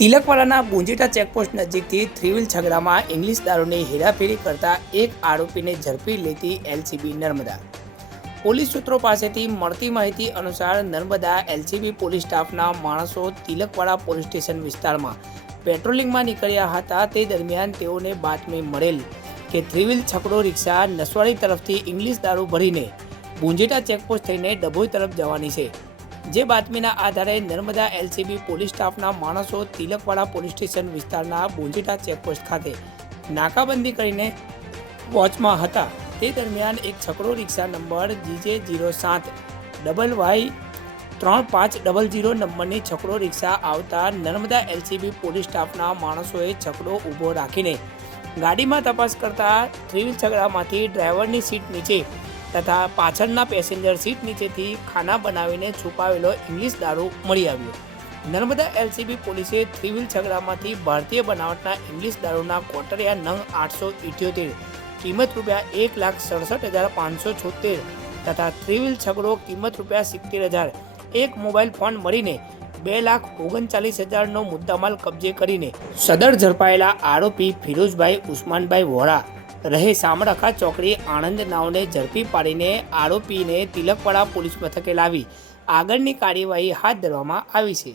તિલકવાડાના બુંજીટા checkpost નજીકથી three wheel છગડામાં English દારૂની હેરાફેરી કરતા એક આરોપીને ઝડપી લેતી એલસીબી નર્મદા। પોલીસ સૂત્રો પાસેથી મળતી માહિતી અનુસાર નર્મદા એલસીબી પોલીસ સ્ટાફના માણસો તિલકવાડા પોલીસ સ્ટેશન વિસ્તારમાં પેટ્રોલિંગમાં નીકળ્યા હતા। તે દરમિયાન તેઓને બાતમી મળેલ કે થ્રી વ્હીલ છકડો રિક્ષા નસવાડી તરફથી ઇંગ્લિશ દારૂ ભરીને બુંજીટા ચેકપોસ્ટ થઈને ડભોઈ તરફ જવાની છે। જે બાતમીના આધારે નર્મદા એલસીબી પોલીસ સ્ટાફના માણસો તિલકવાડા પોલીસ સ્ટેશન વિસ્તારના બુંજીટા ચેકપોસ્ટ ખાતે નાકાબંધી કરીને વોચમાં હતા। તે દરમિયાન એક છકડો રિક્ષા નંબર GJ07YY3500 નંબરની છકડો રિક્ષા આવતા નર્મદા એલસીબી પોલીસ સ્ટાફના માણસોએ છકડો ઊભો રાખીને ગાડીમાં તપાસ કરતા થ્રી વ્હીલ છકડામાંથી ડ્રાઈવરની સીટ નીચે તથા પાછળના પેસેન્જર સીટ નીચેથી ખાના બનાવીને છુપાવેલો ઇંગ્લિશ દારૂ મળી આવ્યો। નર્મદા એલસીબી પોલીસે થ્રી વ્હીલ છગડામાંથી ભારતીય બનાવટના ઇંગ્લિશ દારૂના કોટરિયા નંગ 878 કિંમત ₹1,67,576 તથા થ્રી વ્હીલ છગડો કિંમત ₹70,000 એક મોબાઈલ ફોન મળીને ₹2,39,000નો મુદ્દામાલ કબજે કરીને સદર ઝડપાયેલા આરોપી ફિરોઝભાઈ ઉસ્માનભાઈ વોરા રહે સામરખા ચોકડી આણંદ નાવને ઝડપી પાડીને આરોપીને તિલકવાડા પોલીસ મથકે લાવી આગળની કાર્યવાહી હાથ ધરવામાં આવી છે।